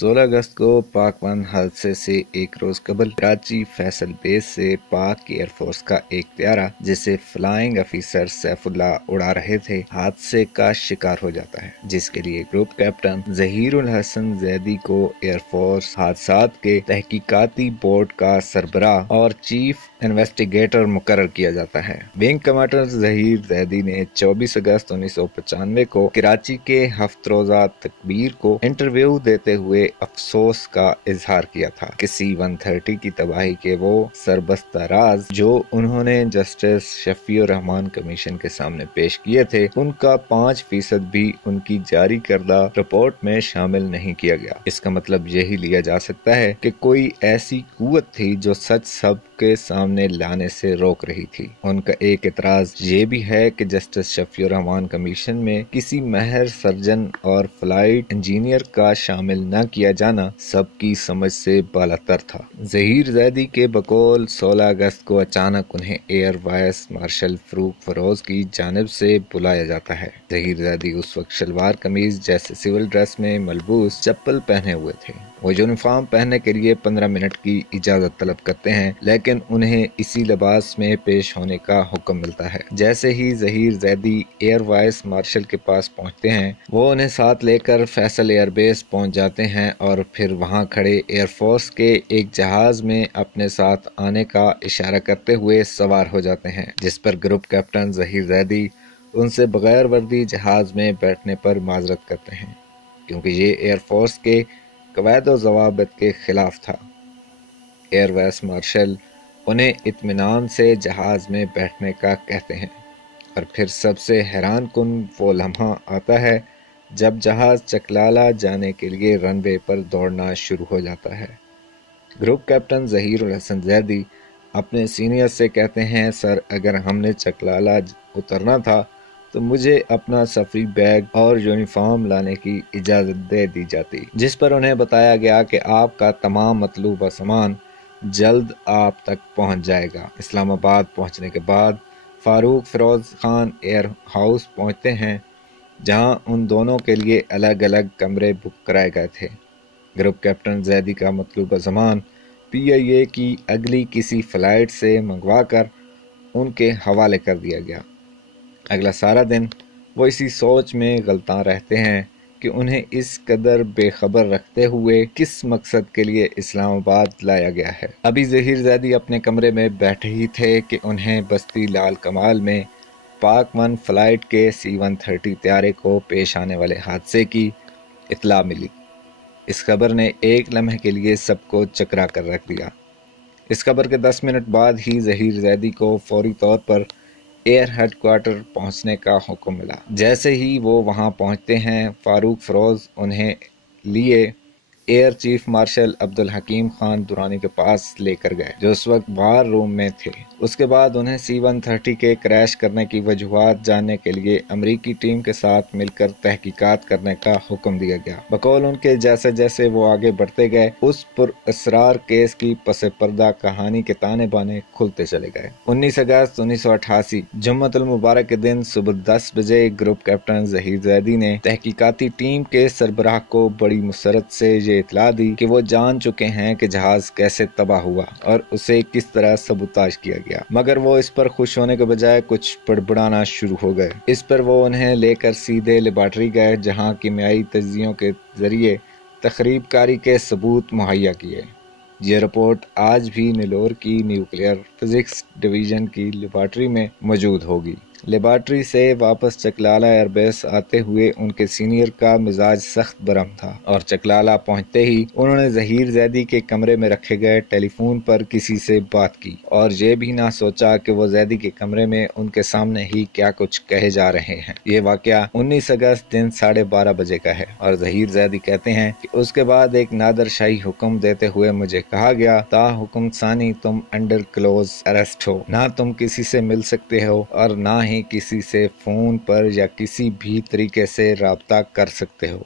16 अगस्त को पाक वन हादसे से एक रोज कबल कराची फैसल बेस से पाक एयर फोर्स का एक त्यारा जिसे फ्लाइंग ऑफिसर सैफुल्लाह उड़ा रहे थे हादसे का शिकार हो जाता है, जिसके लिए ग्रुप कैप्टन जहीरुल हसन जैदी को एयरफोर्स हादसात के तहकीकाती बोर्ड का सरबराह और चीफ इन्वेस्टिगेटर मुकर्रर किया जाता है। विंग कमांडर जहीर जैदी ने 24 अगस्त 1995 को कराची के हफ्तरोजा तकबीर को इंटरव्यू देते हुए अफसोस का इजहार किया था कि C-130 की तबाही के वो सरबस्ता राज जो उन्होंने जस्टिस शफीउर रहमान कमीशन के सामने पेश किए थे, उनका 5% भी उनकी जारी करदा रिपोर्ट में शामिल नहीं किया गया। इसका मतलब यही लिया जा सकता है कि कोई ऐसी कुव्वत थी जो सच सब के सामने लाने से रोक रही थी। उनका एक एतराज ये भी है कि जस्टिस शफीउर रहमान कमीशन में किसी महर सर्जन और फ्लाइट इंजीनियर का शामिल न किया जाना सबकी समझ से बालातर था। जहीर जैदी के बकौल 16 अगस्त को अचानक उन्हें air vice martial Farooq furrows की जानिब से बुलाया जाता है। जहीर जैदी उस वक्त शलवार कमीज जैसे सिविल ड्रेस में मलबूस चप्पल पहने हुए थे। वो यूनिफॉर्म पहनने के लिए 15 मिनट की इजाजत तलब करते हैं, लेकिन उन्हें इसी लिबास में पेश होने का हुक्म मिलता है। जैसे ही Zaheer Zaidi air vice marshal के पास पहुंचते हैं, वो उन्हें साथ लेकर फैसल एयरबेस पहुंच जाते हैं और फिर वहां खड़े एयरफोर्स के एक जहाज में अपने साथ आने का इशारा करते हुए सवार हो जाते हैं, जिस पर ग्रुप कैप्टन जहीर जैदी उनसे बगैर वर्दी जहाज में बैठने पर माजरत करते हैं, क्योंकि ये एयरफोर्स के कवायद व ज़वाबित के खिलाफ था। एयर वाइस मार्शल उन्हें इत्मीनान से जहाज में बैठने का कहते हैं और फिर सबसे हैरान कुन वो लम्हा आता है जब जहाज चकलाला जाने के लिए रनवे पर दौड़ना शुरू हो जाता है। ग्रुप कैप्टन जहीरुल हसन जैदी अपने सीनियर से कहते हैं, सर अगर हमने चकलाला उतरना था तो मुझे अपना सफरी बैग और यूनिफॉर्म लाने की इजाज़त दे दी जाती, जिस पर उन्हें बताया गया कि आपका तमाम मतलूबा सामान जल्द आप तक पहुंच जाएगा। इस्लामाबाद पहुंचने के बाद फारूक फिरोज खान एयर हाउस पहुंचते हैं, जहां उन दोनों के लिए अलग अलग कमरे बुक कराए गए थे। ग्रुप कैप्टन जैदी का मतलूबा सामान PIA की अगली किसी फ्लाइट से मंगवा कर उनके हवाले कर दिया गया। अगला सारा दिन वो इसी सोच में गलतान रहते हैं कि उन्हें इस कदर बेखबर रखते हुए किस मकसद के लिए इस्लामाबाद लाया गया है। अभी जहीर जैदी अपने कमरे में बैठे ही थे कि उन्हें बस्ती लाल कमाल में पाक वन फ्लाइट के C-130 त्यारे को पेश आने वाले हादसे की इत्तला मिली। इस खबर ने एक लम्हे के लिए सबको चकरा कर रख दिया। इस खबर के 10 मिनट बाद ही जहीर जैदी को फौरी तौर पर एयर हेडक्वार्टर पहुंचने का हुक्म मिला। जैसे ही वो वहां पहुंचते हैं, फारूक फरोज उन्हें लिए एयर चीफ मार्शल अब्दुल हकीम खान दुरानी के पास लेकर गए, जो उस वक्त वार रूम में थे। उसके बाद उन्हें C-130 के क्रैश करने की वजूहात जानने के लिए अमरीकी टीम के साथ मिलकर तहकीकात करने का हुक्म दिया गया। बकौल उनके जैसे जैसे वो आगे बढ़ते गए, उस पुरअसरार केस की पसे पर्दा कहानी के ताने बाने खुलते चले गए। 19 अगस्त 1988 जुम्मतुल मुबारक के दिन सुबह 10 बजे ग्रुप कैप्टन जहीर जैदी ने तहकीकाती टीम के सरबराह को बड़ी मुसरत से ये इतला दी कि वो जान चुके हैं कि जहाज कैसे तबाह हुआ और उसे किस तरह सबूताज किया गया, मगर वो इस पर खुश होने के बजाय कुछ बड़बड़ाना शुरू हो गए। इस पर वो उन्हें लेकर सीधे लेबॉर्ट्री गए, जहां कीमियाई तज्जियों के जरिए तखरीबकारी के सबूत मुहैया किए। ये रिपोर्ट आज भी नेलोर की न्यूक्लियर फिजिक्स डिवीजन की लेबॉर्ट्री में मौजूद होगी। लेबॉर्ट्री से वापस चकलाला एयरबेस आते हुए उनके सीनियर का मिजाज सख्त बरम था और चकलाला पहुंचते ही उन्होंने जहीर जैदी के कमरे में रखे गए टेलीफोन पर किसी से बात की और ये भी ना सोचा कि वो जैदी के कमरे में उनके सामने ही क्या कुछ कहे जा रहे हैं। ये वाकया 19 अगस्त दिन 12:30 बजे का है और जहीर जैदी कहते हैं कि उसके बाद एक नादर शाही हुक्म देते हुए मुझे कहा गया, ता हुक्म सानी तुम अंडर क्लोज अरेस्ट हो, ना तुम किसी से मिल सकते हो और ना ही किसी से फोन पर या किसी भी तरीके से राब्ता कर सकते हो।